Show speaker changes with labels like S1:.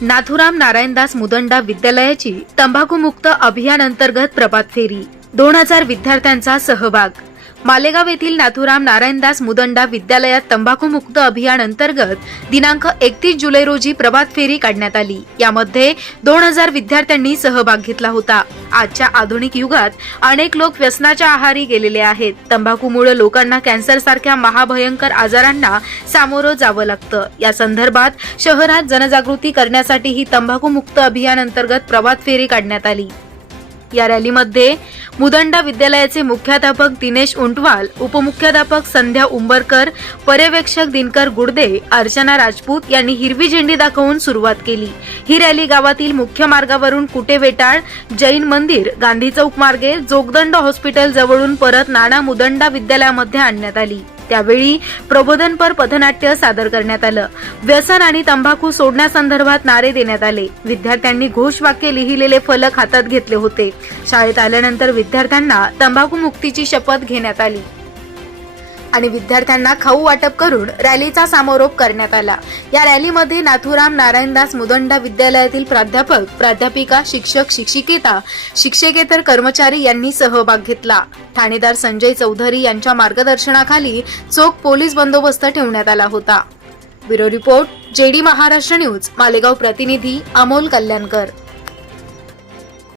S1: नाथुराम नारायणदास मुदंडा विद्यालयाची तंबाखूमुक्त अभियान अंतर्गत प्रभात फेरी दोन हजार विद्यार्थ्यांचा सहभाग. मालेगाव येथील नाथुराम नारायणदास मुदंडा विद्यालयात तंबाखूमुक्त अभियान अंतर्गत दिनांक एकतीस जुलै रोजी प्रभात फेरी काढण्यात आली. यामध्ये दोन हजार विद्यार्थ्यांनी सहभाग घेतला होता. आजच्या आधुनिक युगात अनेक लोक व्यसनाच्या आहारी गेलेले आहेत. तंबाखूमुळे लोकांना कॅन्सर सारख्या महाभयंकर आजारांना सामोरं जावं लागतं. या संदर्भात शहरात जनजागृती करण्यासाठी ही तंबाखूमुक्त अभियान अंतर्गत प्रभात फेरी काढण्यात आली. या रॅलीमध्ये मुदंडा विद्यालयाचे मुख्याध्यापक दिनेश उंटवाल उपमुख्याध्यापक संध्या उंबरकर पर्यवेक्षक दिनकर गुडदे अर्चना राजपूत यांनी हिरवी झेंडी दाखवून सुरुवात केली. ही रॅली गावातील मुख्य मार्गावरून कुटे वेटाळ जैन मंदिर गांधी चौक मार्गे जोगदंड हॉस्पिटल जवळून परत नाना मुदंडा विद्यालयामध्ये आणण्यात आली. त्यावेळी प्रबोधनपर पथनाट्य सादर करण्यात आलं. व्यसन आणि तंबाखू सोडण्यासंदर्भात नारे देण्यात आले. विद्यार्थ्यांनी घोषवाक्य लिहिलेले फलक हातात घेतले होते. शाळेत आल्यानंतर विद्यार्थ्यांना तंबाखू मुक्तीची शपथ घेण्यात आली. आणि विद्यार्थ्यांना खाऊ वाटप करून रॅलीचा समारोप करण्यात आला. या रॅलीमध्ये नाथुराम नारायणदास मुदंडा विद्यालयातील प्राध्यापक प्राध्यापिका शिक्षक शिक्षिकेता शिक्षकेतर कर्मचारी यांनी सहभाग घेतला. ठाणेदार संजय चौधरी यांच्या मार्गदर्शनाखाली चोख पोलीस बंदोबस्त ठेवण्यात आला होता. Bureau report J D Maharashtra news Malegaon प्रतिनिधी अमोल कल्याणकर.